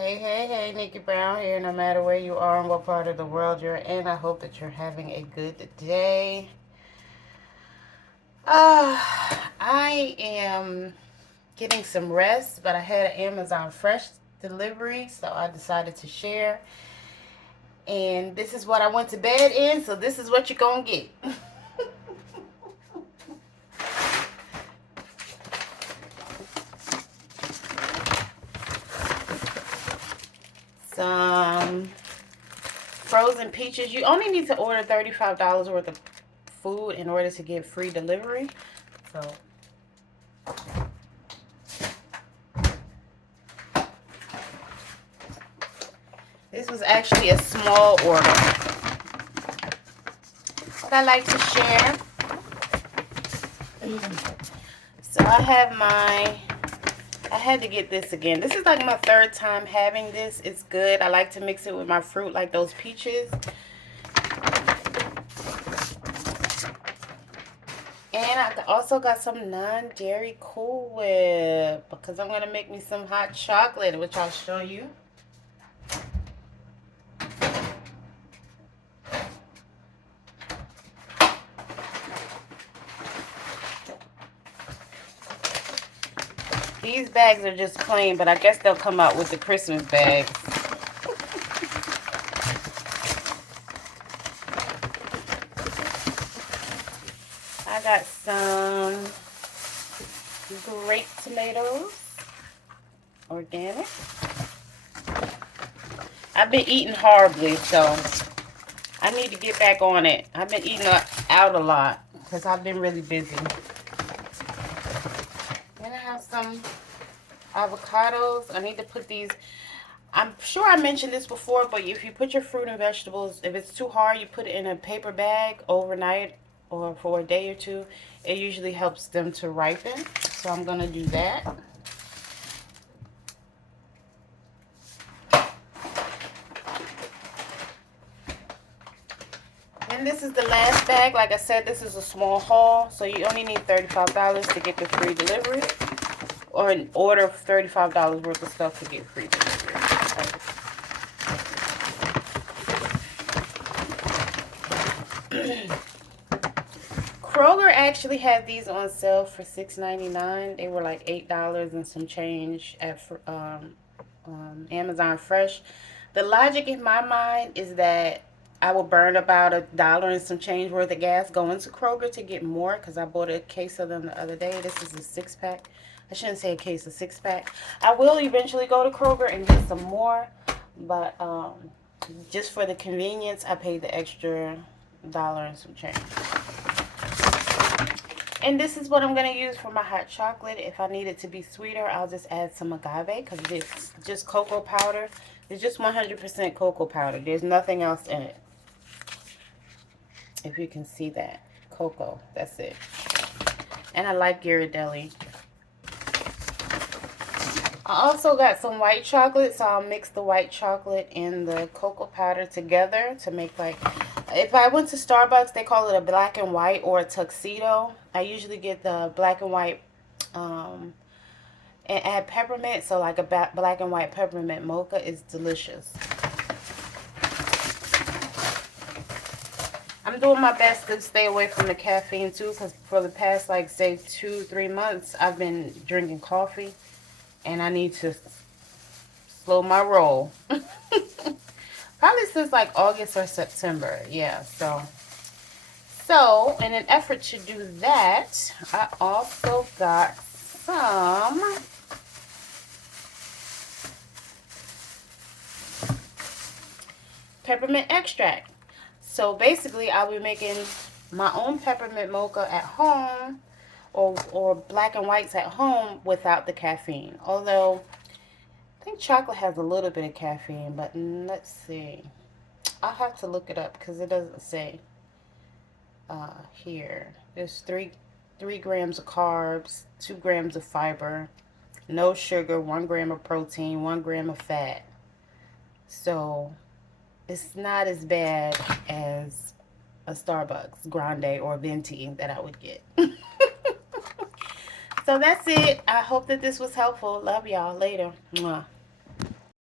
Hey, Nikki Brown here. No matter where you are and what part of the world you're in, I hope that you're having a good day. I am getting some rest, but I had an Amazon Fresh delivery, so I decided to share. And this is what I went to bed in, so this is what you're going to get. Some frozen peaches. You only need to order $35 worth of food in order to get free delivery. So this was actually a small order, but I like to share. So I had to get this again. This is like my third time having this. It's good. I like to mix it with my fruit, like those peaches. And I also got some non-dairy Cool Whip because I'm going to make me some hot chocolate, which I'll show you. These bags are just plain, but I guess they'll come out with the Christmas bags. I got some grape tomatoes, organic. I've been eating horribly, so I need to get back on it. I've been eating out a lot because I've been really busy. Then I have some avocados. I need to put these. I'm sure I mentioned this before, but if you put your fruit and vegetables, if it's too hard, you put it in a paper bag overnight or for a day or two. It usually helps them to ripen. So I'm going to do that. And this is the last bag. Like I said, this is a small haul, so you only need $35 to get the free delivery, or an order of $35 worth of stuff to get free delivery. Kroger actually had these on sale for $6.99. They were like $8 and some change at Amazon Fresh. The logic in my mind is that I will burn about $1 and some change worth of gas going to Kroger to get more, because I bought a case of them the other day. This is a 6-pack. I shouldn't say a case, a 6-pack. I will eventually go to Kroger and get some more, but just for the convenience, I paid the extra $1 and some change. And this is what I'm going to use for my hot chocolate. If I need it to be sweeter, I'll just add some agave, because it's just cocoa powder. It's just 100% cocoa powder. There's nothing else in it. If you can see that. Cocoa. That's it. And I like Ghirardelli. I also got some white chocolate, so I'll mix the white chocolate and the cocoa powder together to make like... If I went to Starbucks, they call it a black and white or a tuxedo. I usually get the black and white and add peppermint. So like a black and white peppermint mocha is delicious. I'm doing my best to stay away from the caffeine too, because for the past like say 2-3 months I've been drinking coffee, and I need to slow my roll. Probably since like August or September. Yeah, so in an effort to do that, I also got some peppermint extract. So basically, I'll be making my own peppermint mocha at home, or black and whites at home without the caffeine. Although I think chocolate has a little bit of caffeine, but let's see. I'll have to look it up because it doesn't say here. There's 3 grams of carbs, 2 grams of fiber, no sugar, 1 gram of protein, 1 gram of fat. So it's not as bad as a Starbucks Grande or Venti that I would get. So that's it. I hope that this was helpful. Love y'all. Later. Mwah.